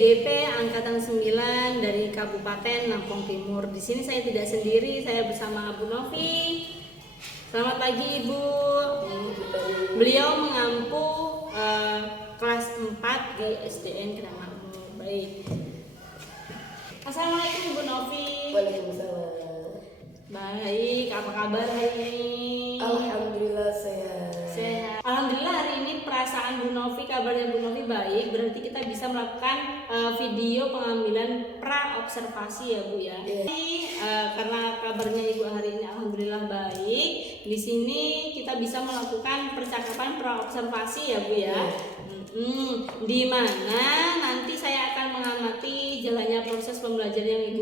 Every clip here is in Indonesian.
PGP Angkatan 9 dari Kabupaten Lampung Timur. Di sini saya tidak sendiri, saya bersama Bu Novi. Selamat pagi Ibu. Beliau mengampu kelas 4 di SDN Kedang Makmur. Baik. Assalamualaikum Bu Novi. Waalaikumsalam. Baik, apa kabar hari ini? Alhamdulillah sehat. Sehat. Alhamdulillah hari ini perasaan Bu Novi, kabarnya Bu Novi baik. Berarti kita bisa melakukan video pengambilan pra-observasi ya Bu ya. Karena kabarnya Ibu hari ini alhamdulillah baik. Di sini kita bisa melakukan percakapan pra-observasi ya Bu ya. Di mana nanti saya akan mengamati jalannya proses pembelajaran yang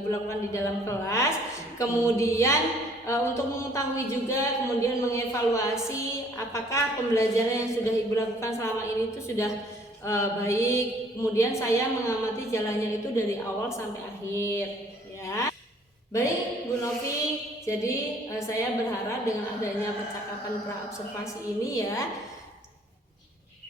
Ibu lakukan di dalam kelas. Kemudian untuk mengetahui juga, kemudian mengevaluasi apakah pembelajaran yang sudah Ibu lakukan selama ini itu sudah baik. Kemudian saya mengamati jalannya itu dari awal sampai akhir ya. Baik Bu Novi, jadi saya berharap dengan adanya percakapan pra-observasi ini ya,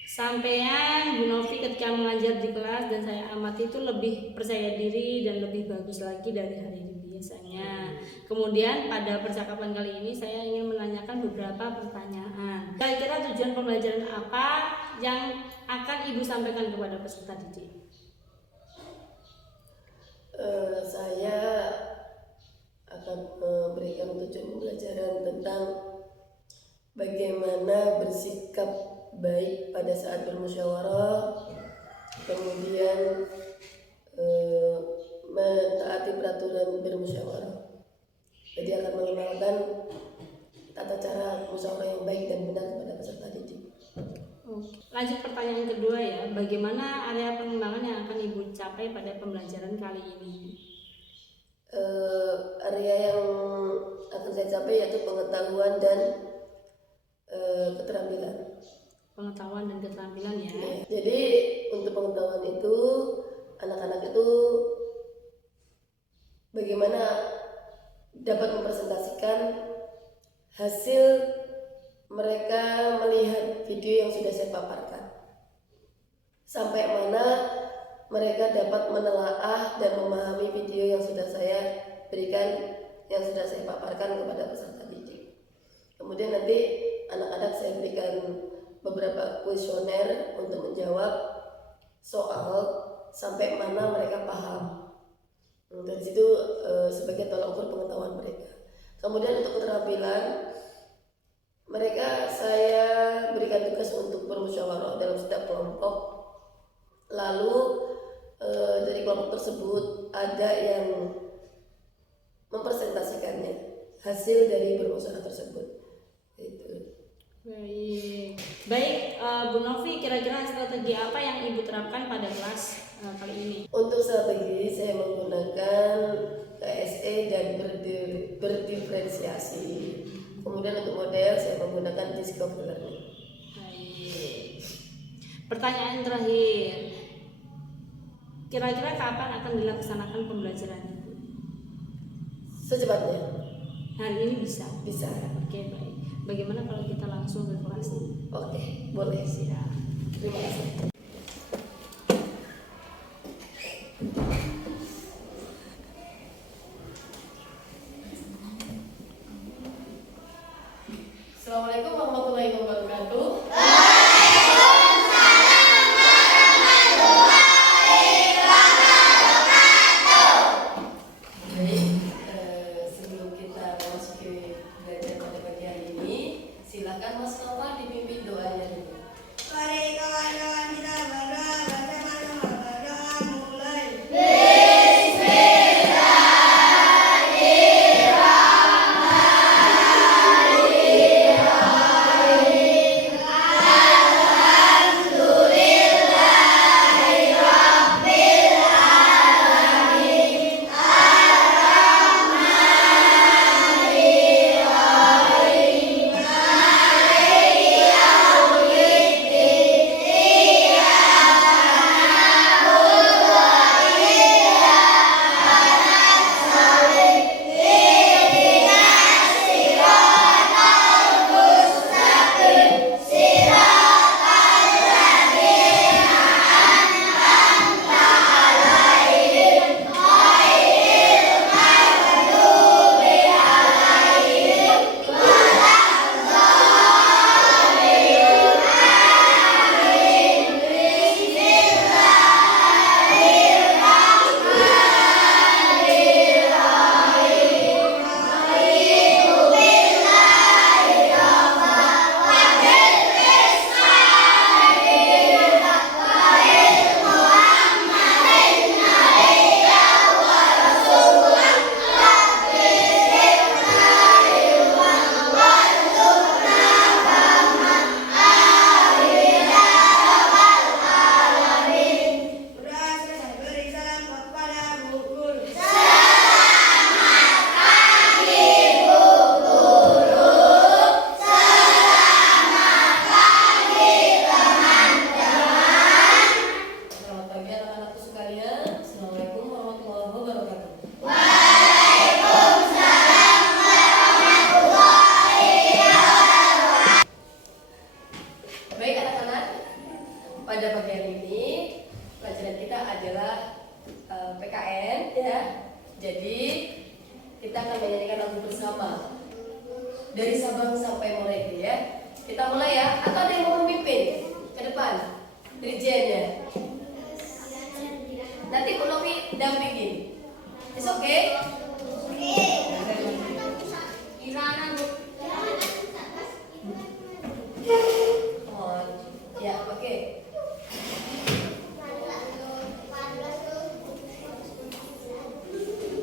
sampean Bu Novi ketika mengajar di kelas dan saya amati itu lebih percaya diri dan lebih bagus lagi dari hari biasanya. Kemudian pada percakapan kali ini saya ingin menanyakan beberapa pertanyaan. Kira-kira tujuan pembelajaran apa yang akan Ibu sampaikan kepada peserta didik? Saya akan memberikan tujuan pembelajaran tentang bagaimana bersikap baik pada saat bermusyawarah, kemudian mentaati peraturan bermusyawarah. Jadi akan mengenalkan tata cara musyawarah yang baik dan benar kepada peserta didik. Lanjut pertanyaan kedua ya, bagaimana area pengembangan yang akan Ibu capai pada pembelajaran kali ini? Area yang akan saya capai yaitu pengetahuan dan keterampilan. Pengetahuan dan keterampilan ya. Jadi untuk pengetahuan itu anak-anak itu bagaimana dapat mempresentasikan hasil mereka melihat video yang sudah saya paparkan, sampai mana mereka dapat menelaah dan memahami video yang sudah saya berikan, yang sudah saya paparkan kepada peserta didik. Kemudian nanti anak-anak saya berikan beberapa kuesioner untuk menjawab soal sampai mana mereka paham. Dari situ sebagai tolak ukur pengetahuan mereka. Kemudian untuk keterampilan, mereka saya berikan tugas untuk bermusyawarah dalam setiap kelompok. Lalu dari kelompok tersebut ada yang mempresentasikannya hasil dari bermusyawarah tersebut. Itu. Baik, Bu Novi, kira-kira strategi apa yang Ibu terapkan pada kelas kali ini? Untuk strategi saya menggunakan KSE dan berdiferensiasi. Kemudian untuk model saya menggunakan discovery learning. Baik. Pertanyaan terakhir, kira-kira kapan akan dilaksanakan pembelajaran Ibu? Secepatnya. Hari ini bisa? Bisa. Oke, baik. Bagaimana kalau kita langsung ke kelas? Oke, boleh. Siap. Terima kasih. Assalamualaikum warahmatullahi wabarakatuh. Sebelum kita memasuki belajar pada pagi hari ini, silakan Mas Nova dipimpin doanya dulu. Mari kawan-kawan kita berdoa bersama-sama. Berdoa mulai. Bismillahirrahmanirrahim. ya. Jadi kita akan menyanyikan lagu bersama dari Sabang sampai Merauke ya. Kita mulai ya. Atau ada yang mau memimpin ke depan? Dirijennya. Nanti Bu Novi dampingin. It's okay? Oh, ya, oke.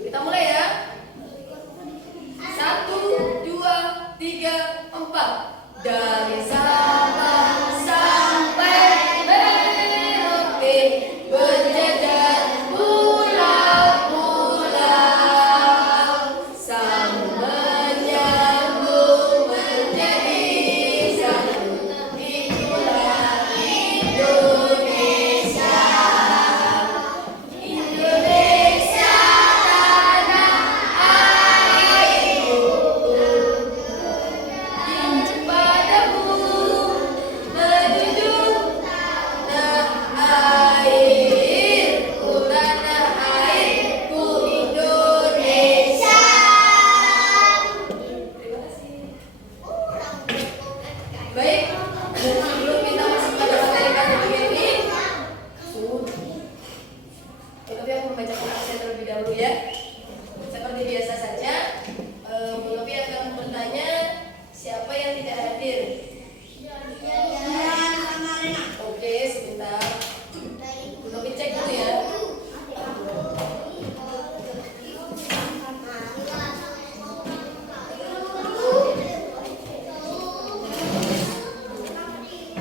Kita mulai ya. 1, 2, 3, 4. Dari Sabang sampai Merauke berjajar pulau-pulau, sambut menyambung menjadi satu. Itulah Indonesia. Indonesia tanah airku, padamu menjunjung tanah airku, tanah airku Indonesia. Terima kasih. Baik, sebelum kita masuk pada materi bagian ini, Novi akan membacakan absen terlebih dahulu ya. Seperti biasa saja, Bu Novi akan bertanya siapa yang tidak hadir. Oke, sebentar. Bu Novi cek dulu ya.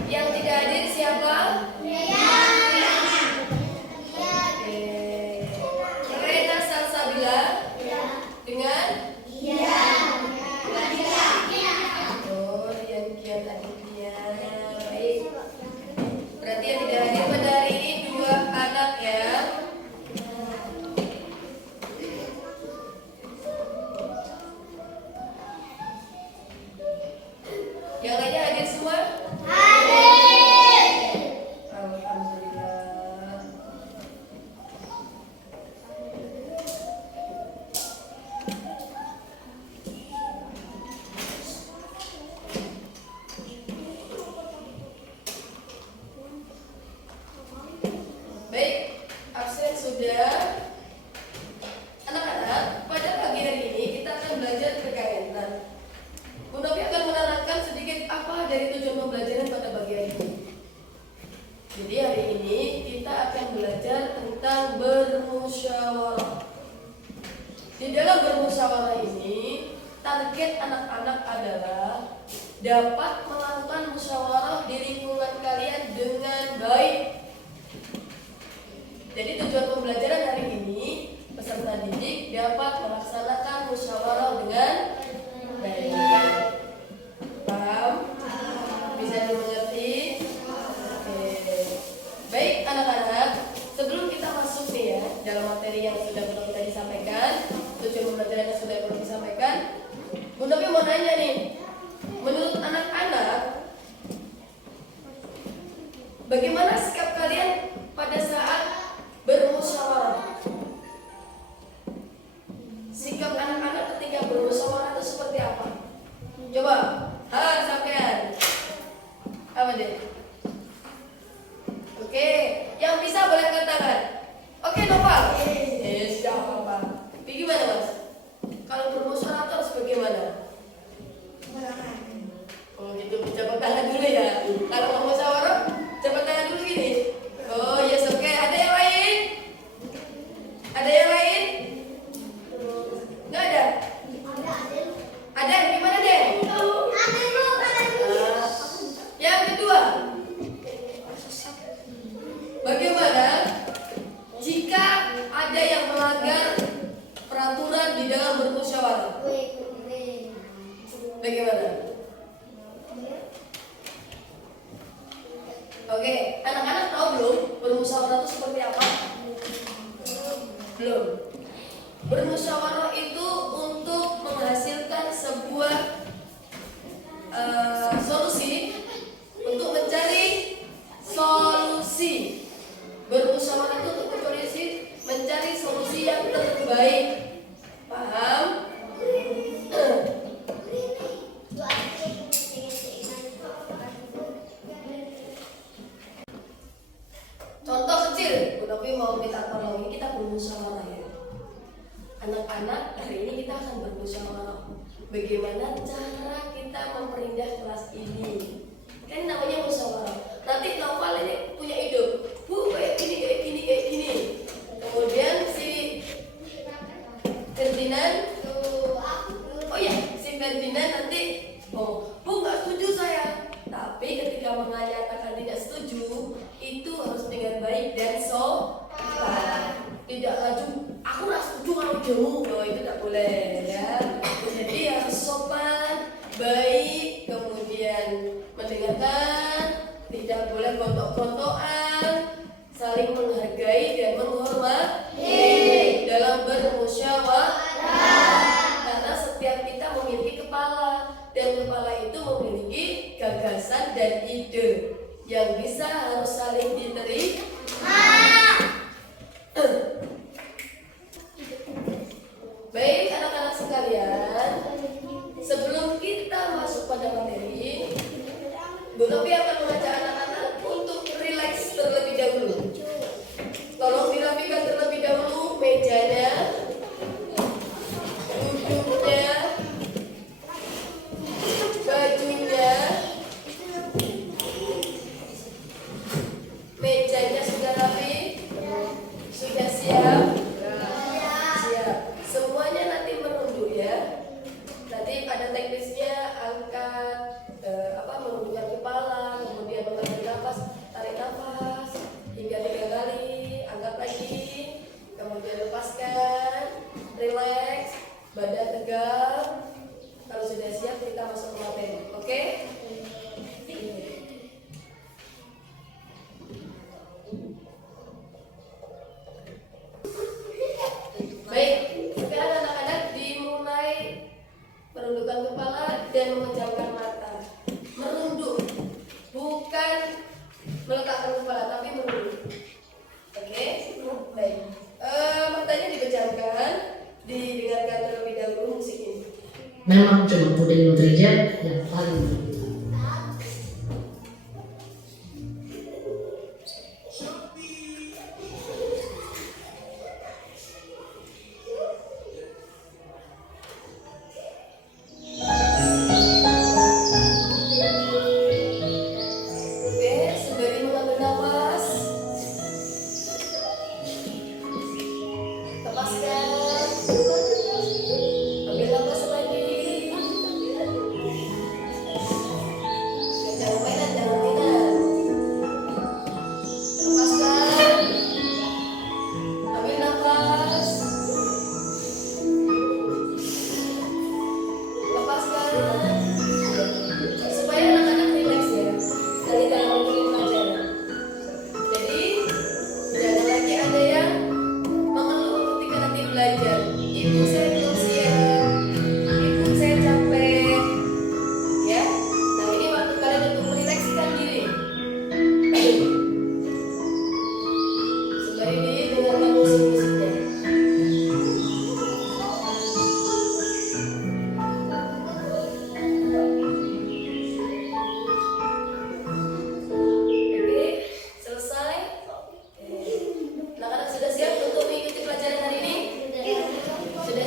Yang tidak hadir siapa? Oke. Rena Salsabila dengan Oh, Rian Kian Aditya. Baik. Berarti yang tidak hadir pada hari ini 2 anak ya. Yang lainnya hadir semua? Alhamdulillah. Baik, absen sudah. Anak-anak, pada pagi hari ini kita akan belajar berkaitan. Bu Novi akan menerangkan sedikit apa dari tujuan pembelajaran pada pagi hari ini. Jadi hari ini kita akan belajar tentang bermusyawarah. Di dalam bermusyawarah ini, target anak-anak adalah dapat melakukan musyawarah di lingkungan kalian dengan baik. Jadi tujuan pembelajaran hari ini, peserta didik dapat melaksanakan musyawarah dengan baik. Paham? Bisa dimengerti? Oke. Baik anak-anak, sebelum kita masuk nih ya dalam materi yang sudah belum tadi sampaikan, tujuan pembelajaran yang sudah belum disampaikan, Bu Novi mau nanya nih, menurut anak-anak, bagaimana sikap kalian pada saat bermusyawarah? Sikap anak-anak ketika bermusyawarah itu seperti apa? Coba, sampean. Apa deh? Oke, yang bisa boleh angkat tangan. Oke, Noval. Siapa Pak? Gimana Mas? Kalau bermusyawarah harus bagaimana? Oh gitu, jabat tangan dulu ya. Kalau mau musyawarah, jabat tangan dulu gini. Oh yes, oke. Ada yang lain? Ada yang lain? Nggak ada? Ada? Gimana deh? Yang kedua, bagaimana jika ada yang melanggar peraturan di dalam bermusyawarah? Bagaimana? Oke, anak-anak tahu belum bermusyawarah itu seperti apa? Belum. Bermusyawarah itu untuk menghasilkan sebuah solusi, untuk mencari solusi. Bermusyawarah itu untuk mencari solusi yang baik. Paham? Contoh kecil, Bu Novi mau minta tolong, ini kita bermusyawarah ya. Anak-anak, hari ini kita akan bermusyawarah. Bagaimana cara kita memperindah kelas ini? Kan namanya musyawarah. Nanti Noval ini punya ide, Bu kayak gini, kayak gini, kayak gini. Kemudian si Ferdinand, oh ya, si Ferdinand nanti, oh Bu nggak setuju saya. Tapi ketika menyatakan tidak setuju, itu harus dengan baik dan sopan. Tidak laju, aku nggak setuju kalau kamu, oh itu tidak boleh ya. Jadi harus sopan, baik, kemudian mendengarkan, tidak boleh gontok-gontokan, saling menghargai dan menghormati dalam bermusyawarah. Karena setiap kita memiliki kepala, dan kepala itu memiliki gagasan dan ide yang bisa harus saling diterima. Baik anak-anak sekalian, sebelum kita masuk pada materi, Bu Novi akan mengajak anak-anak untuk rileks terlebih dahulu. Tolong dirapikan terlebih dahulu mejanya, duduknya, bajunya, mejanya sudah rapi, sudah siap. Siap. Semuanya nanti menunduk ya. Nanti ada teknisnya, angkat menundukkan kepala, kemudian mengambil nafas, tarik nafas hingga 3 kali, angkat lagi, kemudian lepaskan, relax, badan tegak. Kalau sudah siap kita masuk ke materi, oke? Baik, sekarang anak-anak dimulai menundukkan kepala dan memejamkan mata. Merunduk, bukan meletakkan kepala, tapi merunduk. Oke? Baik. Matanya dipejamkan, didengarkan terlebih dahulu musik ini. Memang cuma puding gereja yang paling Sudah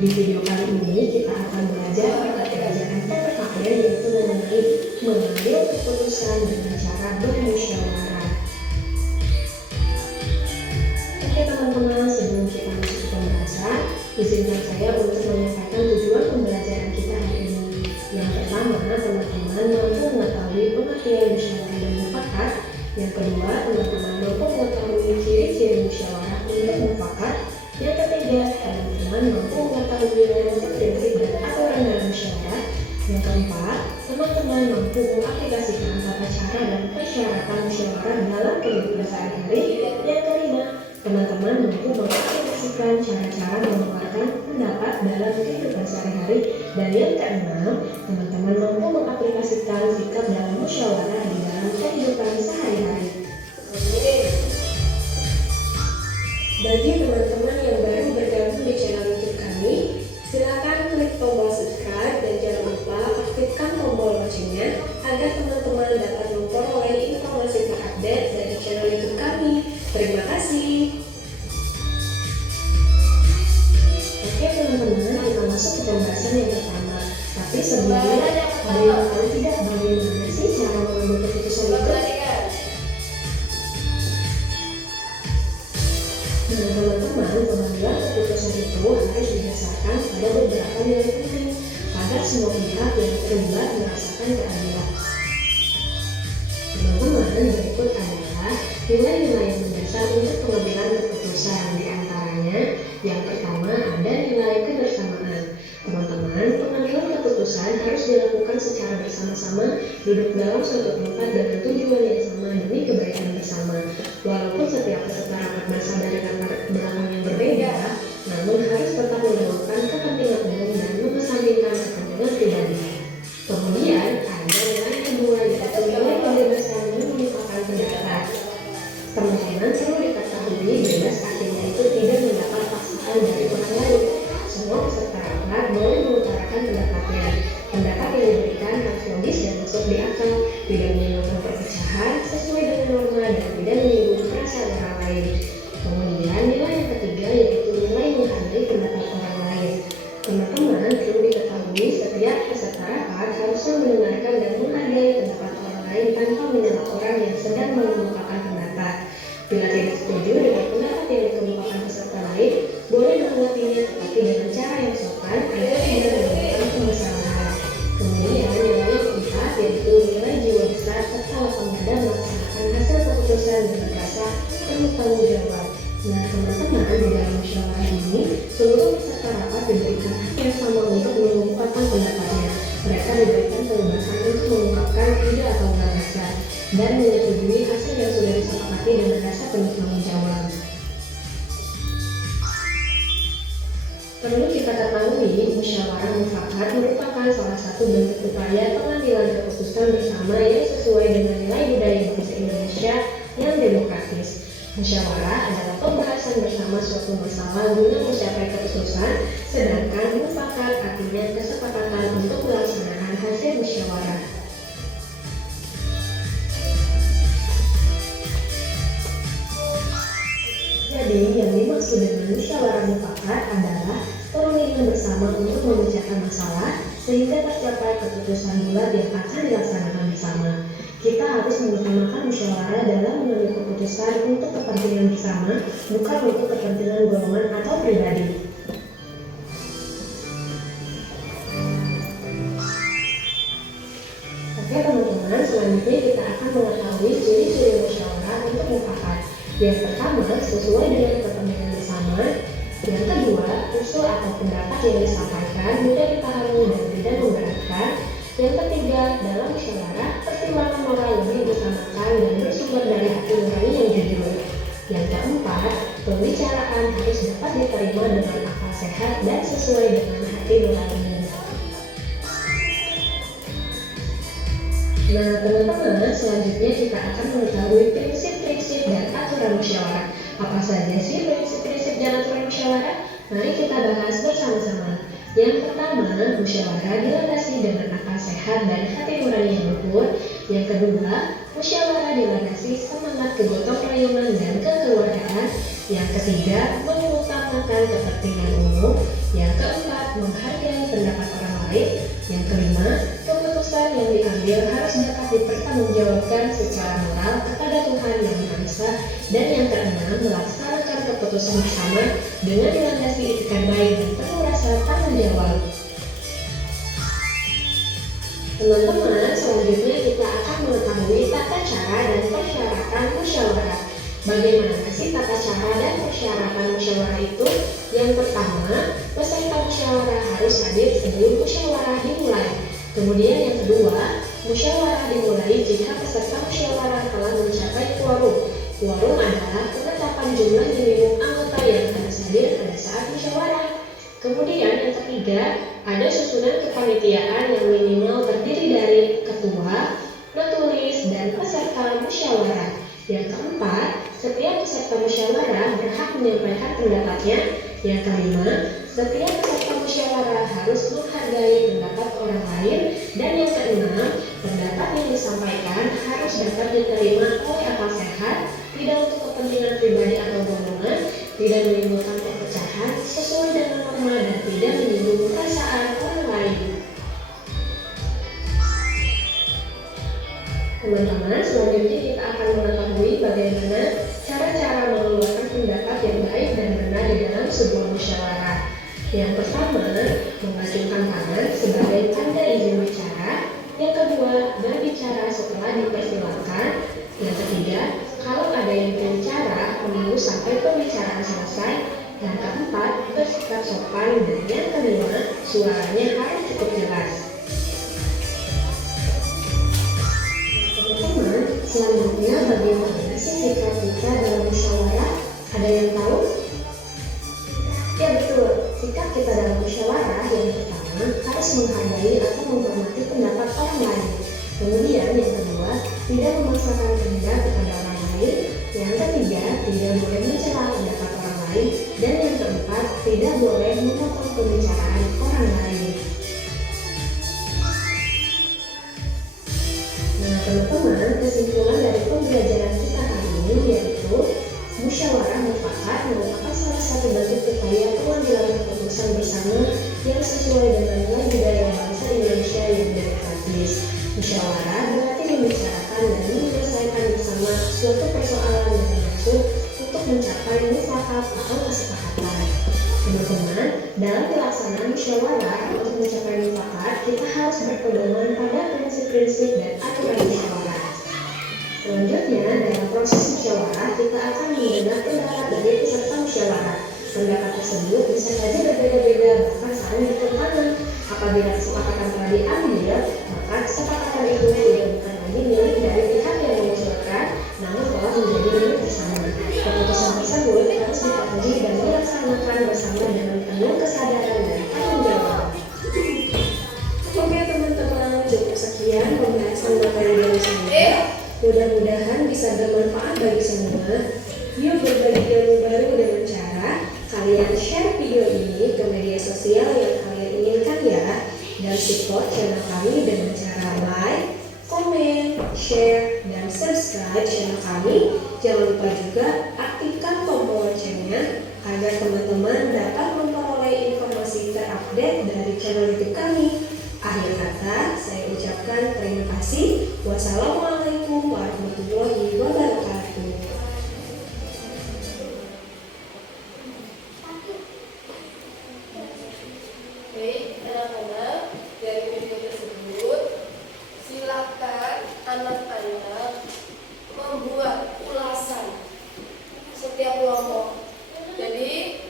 Di video kali ini kita akan belajar mata pelajaran PPKN yaitu mengenai mengambil keputusan dengan cara bermusyawarah. Oke teman-teman, sebelum kita masuk ke pembahasan, izinkan saya untuk menyampaikan tujuan pembelajaran kita hari ini. Yang pertama, teman-teman mampu mengetahui pengertian musyawarah dan mufakat. Yang kedua, teman-teman mampu mengetahui ciri-ciri musyawarah untuk mufakat. Yang ketiga, teman-teman mampu mengetahui prinsip dan aturan dalam musyawarah. Yang keempat, teman-teman mampu mengaplikasikan tata cara dan persyaratan musyawarah dalam kehidupan sehari-hari. Yang kelima, teman-teman mampu mengaplikasikan cara-cara mengeluarkan pendapat dalam kehidupan sehari-hari. Dan yang keenam, teman-teman mampu mengaplikasikan sikap dalam musyawarah di dalam kehidupan sehari-hari. Bagi teman-teman yang baru bergabung di channel YouTube kami, silakan klik tombol subscribe dan jangan lupa aktifkan tombol loncengnya agar teman-teman dapat memperoleh informasi terupdate dari channel YouTube kami. Terima kasih. Oke teman-teman, kita masuk ke pembahasan yang pertama. Tapi sebelumnya, ada yang tahu tidak bagaimana sih cara mengambil keputusan itu? Nah teman-teman, pengambilan keputusan itu harus didasarkan pada beberapa nilai penting agar semua pihak yang terlibat merasakan keadilan. Teman-teman, berikut adalah nilai-nilai yang mendasar untuk pengambilan keputusan. Di antaranya, yang pertama ada nilai kebersamaan. Teman-teman, pengambilan keputusan harus dilakukan secara bersama-sama, duduk dalam suatu tempat dengan tujuan yang sama demi kebaikan bersama. Walaupun setiap peserta rapat berasal dari latar belakang yang berbeda, namun harus tetap mendahulukan kepentingan umum dan mengesampingkan kepentingan pribadi. Kemudian ada nilai kedua yaitu nilai kebebasan mengungkapkan pendapat. Teman-teman perlu diketahui bebas artinya itu tidak mendapat paksaan dari orang lain. Semua peserta rapat boleh mengutarakan pendapatnya. Pendapat yang diberikan harus logis dan masuk di akal, tidak menimbulkan perpecahan, sesuai dengan norma dan tidak menyinggung perasaan orang lain. Kemudian nilai yang ketiga yaitu nilai menghargai pendapat orang lain. Teman-teman perlu diketahui setiap peserta rapat harusnya mendengarkan dan menghargai pendapat orang lain tanpa menyela orang yang sedang mengemukakan pendapat. Bila tidak setuju dengan pendapat yang dikemukakan peserta lain, boleh menanggapinya tetapi dengan cara yang sopan agar tidak menimbulkan permasalahan. Kemudian nilai yang keempat yaitu nilai jiwa besar serta lapang dada melaksanakan hasil keputusan dengan rasa penuh tanggung jawab. Nah teman-teman, di dalam musyawarah ini seluruh peserta rapat diberikan hak yang sama untuk mengungkapkan pendapatnya. Mereka diberikan kebebasan untuk mengungkapkan ide atau gagasan dan menyetujui hasil yang sudah disepakati dengan rasa penuh tanggung jawab. Perlu kita ketahui, musyawarah mufakat merupakan salah satu bentuk upaya pengambilan keputusan bersama yang sesuai dengan nilai budaya bangsa Indonesia yang demokratis. Musyawarah adalah pembahasan bersama suatu masalah guna mencapai keputusan, sedangkan mufakat artinya kesepakatan untuk melaksanakan hasil musyawarah. Jadi, yang dimaksud dengan musyawarah mufakat adalah perundingan bersama untuk memecahkan masalah sehingga tercapai keputusan bulat yang akan dilaksanakan bersama. Kita harus mengutamakan musyawarah dalam mengambil keputusan untuk kepentingan bersama, bukan untuk kepentingan golongan atau pribadi. Oke teman-teman, selanjutnya kita akan mengetahui ciri-ciri musyawarah untuk mufakat. Yang pertama, sesuai dengan kepentingan bersama. Yang kedua, usul atau pendapat yang disampaikan mudah dipahami dan tidak memberatkan. Yang ketiga, dalam musyawarah, pertimbangan moral yang diutamakan dan bersumber dari hati nurani yang jujur. Yang keempat, pembicaraan harus dapat diterima dengan akal sehat dan sesuai dengan hati nurani. Nah teman-teman, selanjutnya kita akan mengetahui prinsip-prinsip dan aturan musyawarah. Apa saja sih prinsip-prinsip dan aturan musyawarah? Mari kita bahas bersama-sama. Yang pertama, musyawarah dilandasi dengan akal sehat dan hati nurani yang luhur. Yang kedua, musyawarah dilandasi semangat kegotong royongan dan kekeluargaan. Yang ketiga, mengutamakan mengutamakan kepentingan umum. Yang keempat, menghargai pendapat orang lain. Yang kelima, keputusan yang diambil harus dapat dipertanggungjawabkan secara moral kepada Tuhan Yang Maha Esa. Dan yang keenam, melaksanakan keputusan bersama dengan dilandasi etikat baik dan penuh rasa tanggung jawab. Teman-teman, selanjutnya kita akan mengetahui tata cara dan persyaratan musyawarah. Bagaimana sih tata cara dan persyaratan musyawarah itu? Yang pertama, peserta musyawarah harus hadir sebelum musyawarah dimulai. Kemudian yang kedua, musyawarah dimulai jika peserta musyawarah telah mencapai quorum. Quorum adalah penetapan jumlah minimum anggota yang harus hadir pada saat musyawarah. Kemudian yang ketiga, ada susunan kepanitiaan yang minimal terdiri dari ketua, petulis, dan peserta musyawarah. Yang keempat, setiap peserta musyawarah berhak menyampaikan pendapatnya. Yang kelima, setiap peserta musyawarah harus menghargai pendapat orang lain. Dan yang keenam, pendapat yang disampaikan harus dapat diterima oleh akal sehat, tidak untuk kepentingan pribadi atau golongan, tidak menimbulkan perpecahan, sesuai dengan norma dan tidak menyinggung perasaan orang lain. Teman-teman, selanjutnya kita akan mengetahui bagaimana cara-cara mengeluarkan pendapat yang baik dan benar di dalam sebuah musyawarah. Yang pertama, mengacungkan tangan sebagai tanda izin bicara. Yang kedua, berbicara setelah dipersilakan. Yang ketiga, kalau ada yang berbicara, menunggu sampai pembicaraan selesai. Yang keempat, bersikap sopan. Dan yang kelima, suaranya harus cukup jelas. Teman-teman, selanjutnya bagaimana sih sikap kita dalam musyawarah? Ada yang tahu? Ya betul, sikap kita dalam musyawarah yang pertama harus menghargai atau menghormati pendapat orang lain. Kemudian yang kedua, tidak memaksakan kehendak kepada orang lain. Yang ketiga, tidak boleh mencela pendapat orang lain. Dan yang keempat, tidak boleh memotong pembicaraan orang lain. Nah teman-teman, kesimpulan dari pembelajaran kita hari ini yaitu musyawarah mufakat merupakan salah satu bentuk upaya pengambilan keputusan bersama yang sesuai dengan nilai budaya bangsa Indonesia yang demokratis. Musyawarah berarti membicarakan dan menyelesaikan bersama suatu persoalan yang bermaksud untuk mencapai mufakat atau kesepakatan. Teman-teman, dalam pelaksanaan musyawarah untuk mencapai mufakat, kita harus berpedoman pada prinsip-prinsip dan aturan musyawarah. Selanjutnya, dalam proses musyawarah, kita akan mendengar pendapat dari peserta musyawarah. Pendapat tersebut bisa saja berbeda-beda, bahkan saling bertentangan. Apabila kesepakatan telah diambil, maka kesepakatan itu tidak bukan lagi milik dari pihak yang mengusulkan, namun telah menjadi milik bersama. Keputusan tersebut harus dipatuhi dan dilaksanakan bersama dengan penuh kesadaran dan tanggung jawab. Oke teman-teman, cukup sekian pembahasan materi dari saya. Mudah-mudahan bisa bermanfaat bagi semua. Yuk berbagi ilmu baru dengan cara kalian share video ini ke media sosial yang kalian inginkan ya. Dan support channel kami dengan cara like, komen, share, dan subscribe channel kami. Jangan lupa juga aktifkan tombol loncengnya agar teman-teman dapat memperoleh informasi terupdate dari channel YouTube kami. Akhir kata, saya ucapkan terima kasih. Wassalamualaikum warahmatullahi wabarakatuh. Baik, anak-anak, dari video tersebut silakan anak-anak membuat ulasan setiap kelompok. Jadi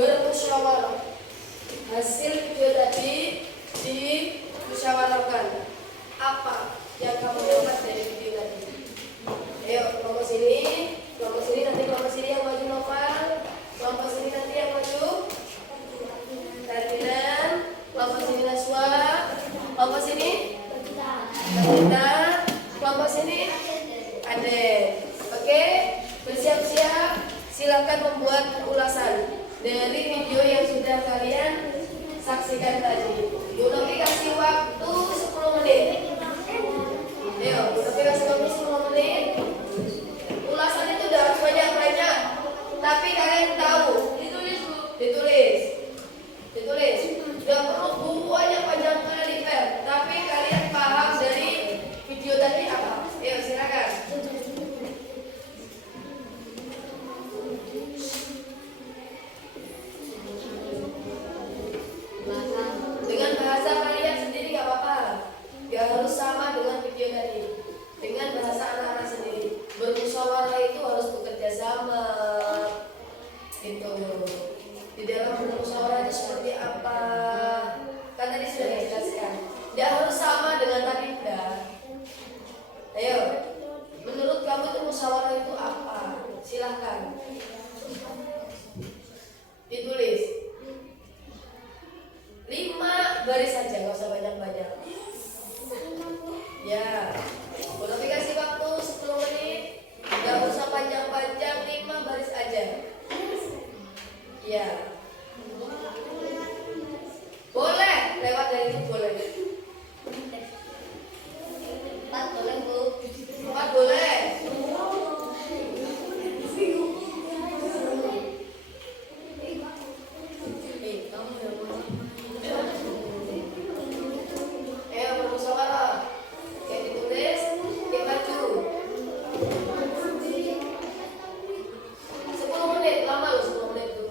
bermusyawarah. Hasil video tadi dimusyawarahkan. Apa yang kamu dapat dari video tadi? Ayo, kelompok sini nanti kelompok sini yang maju novel, kelompok sini nanti yang maju Ferdinand, kelompok sini Naswa, kelompok sini Kita, kelompok sini Aden. Oke, bersiap-siap. Silakan membuat ulasan dari video yang sudah kalian saksikan tadi. Bu Novi kasih waktu 10 menit. Ayo, Bu Novi kasih waktu 10 menit. Ulasan itu udah harus banyak-banyak. Tapi kalian tahu, ditulis dulu. Ya, boleh dikasih waktu 10 menit. Gak usah panjang-panjang, 5 baris aja. Ya. Boleh, lewat dari itu boleh. 4 boleh, Bu. 4 boleh. Kamu udah boleh. Ayo bermusyawarah. Yang ditulis, yang maju. 10 menit, lama loh 10 menit tuh.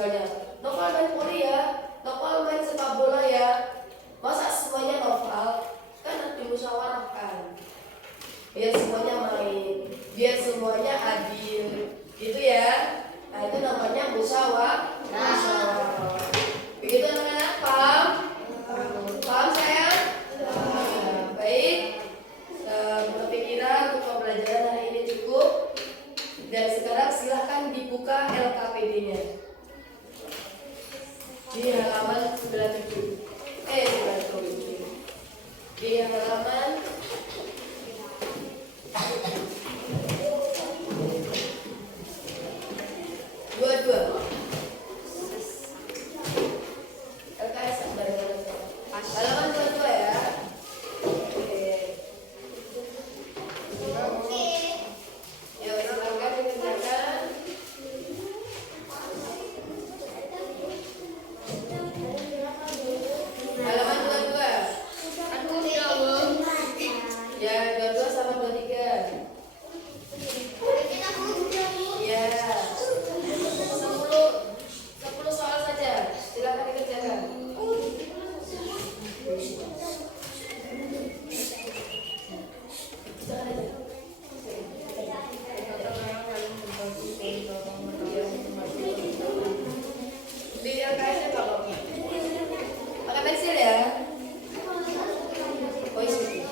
misalnya Noval main voli ya, Noval main sepak bola ya. Masa semuanya Noval? Kan dimusyawarahkan biar semuanya main, biar semuanya adil gitu ya. Nah itu namanya musyawarah. Begitu anak-anak, paham? Paham saya? Nah, baik. Menurut pikiran untuk pembelajaran hari ini cukup. Dan sekarang silahkan dibuka LKPD-nya di halaman 97. Di halaman 22. LKS bareng-bareng. Halaman 22 ya. Oke. Ya, silakan dikerjakan. Halaman 22. Ya, 22 sama 23. Ya. 10 soal saja. Silakan dikerjakan. Di LKS-nya kalau pakai pensil ya. Oh, isi.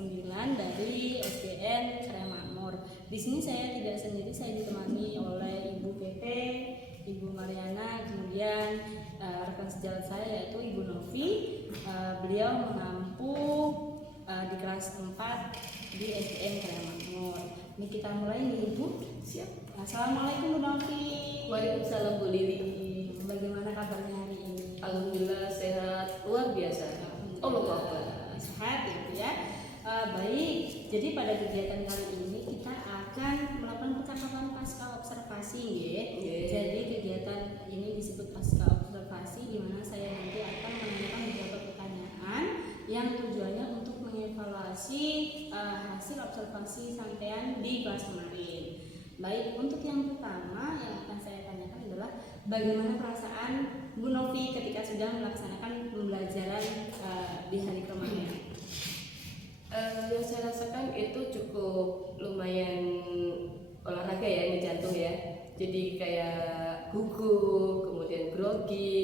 9 dari SDN Karya Makmur. Di sini saya tidak sendiri, saya ditemani oleh Ibu Pepe, Ibu Mariana, kemudian rekan sejalan saya yaitu Ibu Novi. Beliau mengampu di kelas 4 di SDN Karya Makmur. Ini kita mulai nih Ibu. Siap. Assalamualaikum Bu Novi. Waalaikumsalam Bu Lili. Bagaimana kabarnya hari ini? Alhamdulillah sehat luar biasa. Allah Akbar. Sehat ya. Baik, jadi pada kegiatan kali ini kita akan melakukan percakapan pasca observasi ya. Jadi kegiatan ini disebut pasca observasi, di mana saya nanti akan menanyakan beberapa pertanyaan yang tujuannya untuk mengevaluasi hasil observasi sampean di kelas kemarin. Baik, untuk yang pertama yang akan saya tanyakan adalah bagaimana perasaan Bu Novi ketika sudah melaksanakan pembelajaran di hari kemarin? Yang saya rasakan itu cukup lumayan olahraga ya, ini jantung ya. Jadi kayak gugup, kemudian grogi.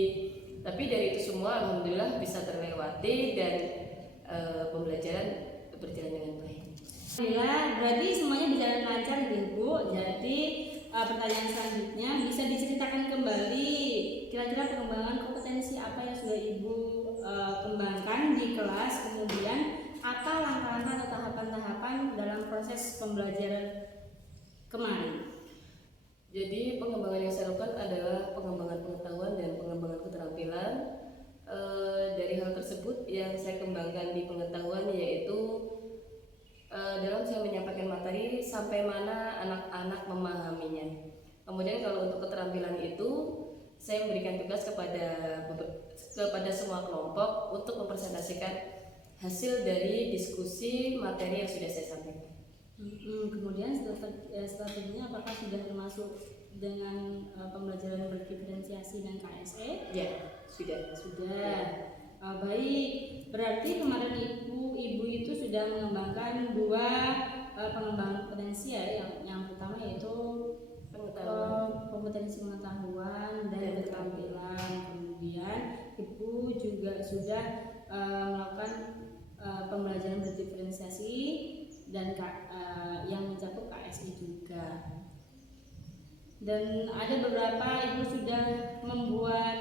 Tapi dari itu semua alhamdulillah bisa terlewati dan pembelajaran berjalan dengan baik. Alhamdulillah, berarti semuanya berjalan lancar Bu. Jadi pertanyaan selanjutnya bisa diceritakan kembali kira-kira pengembangan kompetensi apa yang sudah Ibu kembangkan di kelas, kemudian apa langkah-langkah atau tahapan-tahapan dalam proses pembelajaran kemarin? Jadi pengembangan yang saya lakukan adalah pengembangan pengetahuan dan pengembangan keterampilan. Dari hal tersebut yang saya kembangkan di pengetahuan yaitu dalam saya menyampaikan materi sampai mana anak-anak memahaminya. Kemudian kalau untuk keterampilan itu saya memberikan tugas kepada semua kelompok untuk mempresentasikan hasil dari diskusi materi yang sudah saya sampaikan. Kemudian strateginya apakah sudah termasuk dengan pembelajaran berdiferensiasi dan KSE? Ya, sudah. Sudah. Baik, berarti kemarin ibu itu sudah mengembangkan dua pengembangan kompetensi ya. Yang pertama yaitu kompetensi pengetahuan dan keterampilan. Kemudian ibu juga sudah melakukan pembelajaran berdiferensiasi dan yang mencakup KSI juga. Dan ada beberapa ibu sudah membuat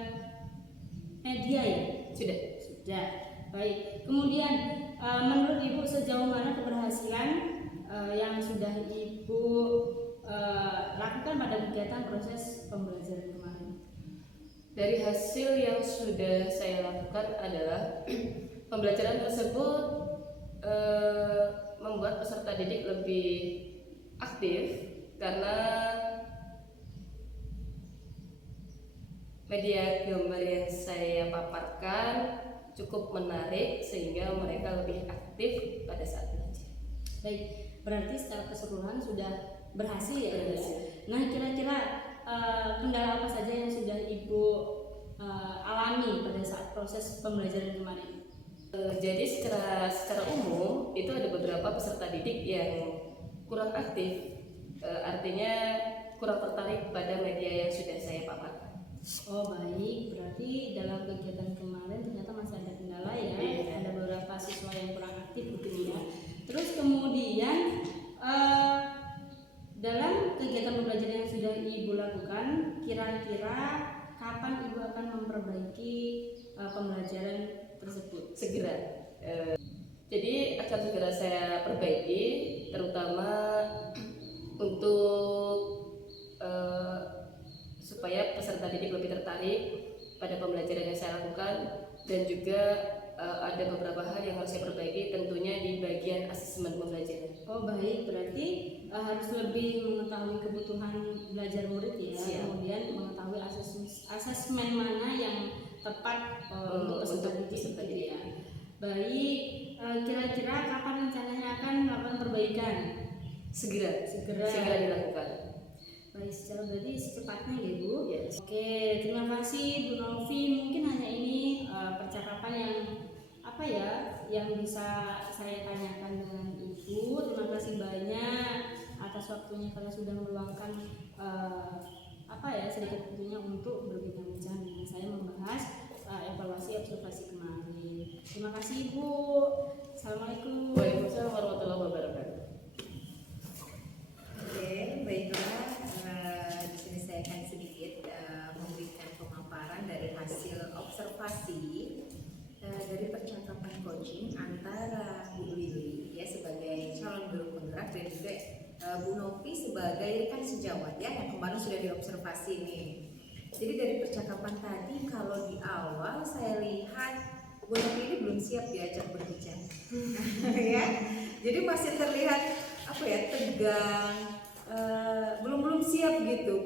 media ya? Sudah. Baik. Kemudian menurut ibu sejauh mana keberhasilan yang sudah ibu lakukan pada kegiatan proses pembelajaran kemarin? Dari hasil yang sudah saya lakukan adalah pembelajaran tersebut membuat peserta didik lebih aktif karena media gambar yang saya paparkan cukup menarik sehingga mereka lebih aktif pada saat belajar. Baik, berarti secara keseluruhan sudah berhasil ya? Berhasil. Nah, kira-kira kendala apa saja yang sudah Ibu alami pada saat proses pembelajaran kemarin? Jadi secara umum itu ada beberapa peserta didik yang kurang aktif, artinya kurang tertarik pada media yang sudah saya paparkan. Oh baik, berarti dalam kegiatan kemarin ternyata masih ada kendala ya, ada beberapa siswa yang kurang aktif begitu ya. Terus kemudian dalam kegiatan pembelajaran yang sudah Ibu lakukan, kira-kira kapan Ibu akan memperbaiki pembelajaran tersebut? Segera. Jadi akan segera saya perbaiki, terutama untuk supaya peserta didik lebih tertarik pada pembelajaran yang saya lakukan, dan juga ada beberapa hal yang harus saya perbaiki tentunya di bagian asesmen pembelajaran. Oh baik, berarti harus lebih mengetahui kebutuhan belajar murid ya. Siap. Kemudian mengetahui asesmen mana yang tepat untuk peserta didik ya. Baik, kira-kira kapan rencananya akan melakukan perbaikan? Segera dilakukan. Baik, secara berarti secepatnya ya Bu. Yes. Oke, terima kasih Bu Novi. Mungkin hanya ini percakapan yang yang bisa saya tanyakan dengan Ibu. Terima kasih banyak atas waktunya karena sudah meluangkan sedikit waktunya untuk berbincang-bincang dengan saya membahas evaluasi observasi kemarin. Terima kasih Ibu. Assalamualaikum. Waalaikumsalam. sebagai rekan sejawat ya yang kemarin sudah diobservasi nih. Jadi dari percakapan tadi kalau di awal saya lihat Bu Novi ini belum siap diajak berbicara. Ya. Jadi masih terlihat apa ya, tegang, belum siap gitu,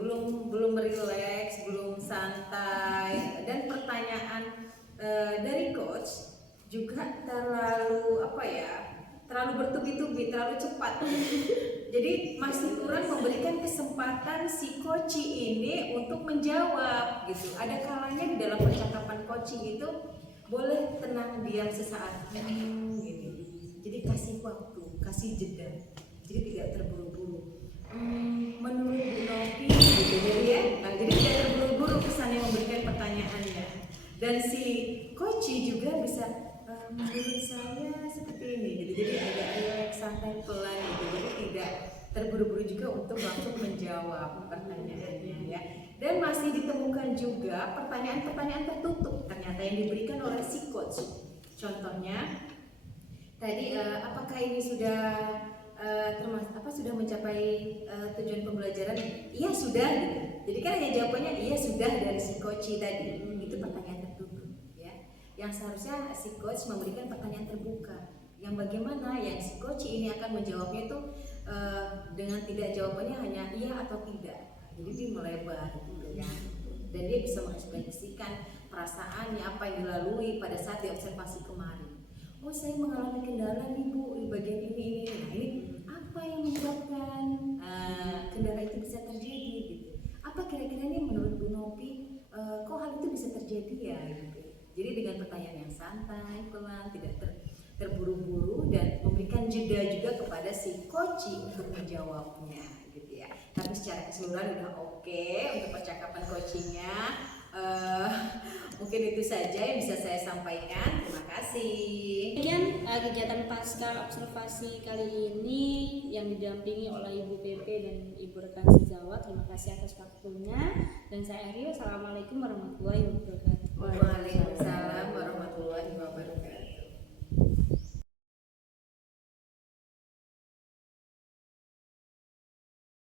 belum rileks, belum santai, dan pertanyaan dari coach juga terlalu apa ya, terlalu bertubi-tubi, terlalu cepat. Jadi masih kurang memberikan kesempatan si coach ini untuk menjawab gitu. Ada kalanya di dalam percakapan coaching itu boleh tenang diam sesaat, gitu. Jadi kasih waktu, kasih jeda. Jadi tidak terburu-buru. Menurut Bu Novi gitu ya. Nah, jadi tidak terburu-buru kesannya memberikan pertanyaannya. Dan si coach juga bisa menurut saya seperti ini gitu. Jadi agak relax, santai, pelan gitu. Jadi tidak terburu-buru juga untuk langsung menjawab pertanyaannya ya. Dan masih ditemukan juga pertanyaan-pertanyaan tertutup ternyata yang diberikan oleh si coach. Contohnya tadi apakah ini sudah sudah mencapai tujuan pembelajaran? Iya sudah gitu. Jadi kan hanya jawabannya iya sudah dari si coach tadi. Itu pertanyaan tertutup ya. Yang seharusnya si coach memberikan pertanyaan terbuka. Yang bagaimana yang si coach ini akan menjawabnya itu dengan tidak jawabannya hanya iya atau tidak. Jadi dia melebar gitu ya. Dan dia bisa mengekspresikan perasaannya apa yang dilalui pada saat diobservasi kemarin. Oh saya mengalami kendala nih Bu di bagian ini. Nah ini apa yang menyebabkan kendala itu bisa terjadi gitu. Apa kira-kira ini menurut Bu Novi kok hal itu bisa terjadi ya gitu. Jadi dengan pertanyaan yang santai, pelan, tidak terburu-buru dan memberikan jeda juga kepada si coach untuk menjawabnya gitu ya. Tapi secara keseluruhan udah oke untuk percakapan coachingnya. Mungkin itu saja yang bisa saya sampaikan. Terima kasih. Kemudian kegiatan pasca observasi kali ini yang didampingi oleh Ibu PP dan Ibu rekan sejawat. Terima kasih atas waktunya dan saya akhiri. Wassalamualaikum warahmatullahi wabarakatuh. Waalaikumsalam.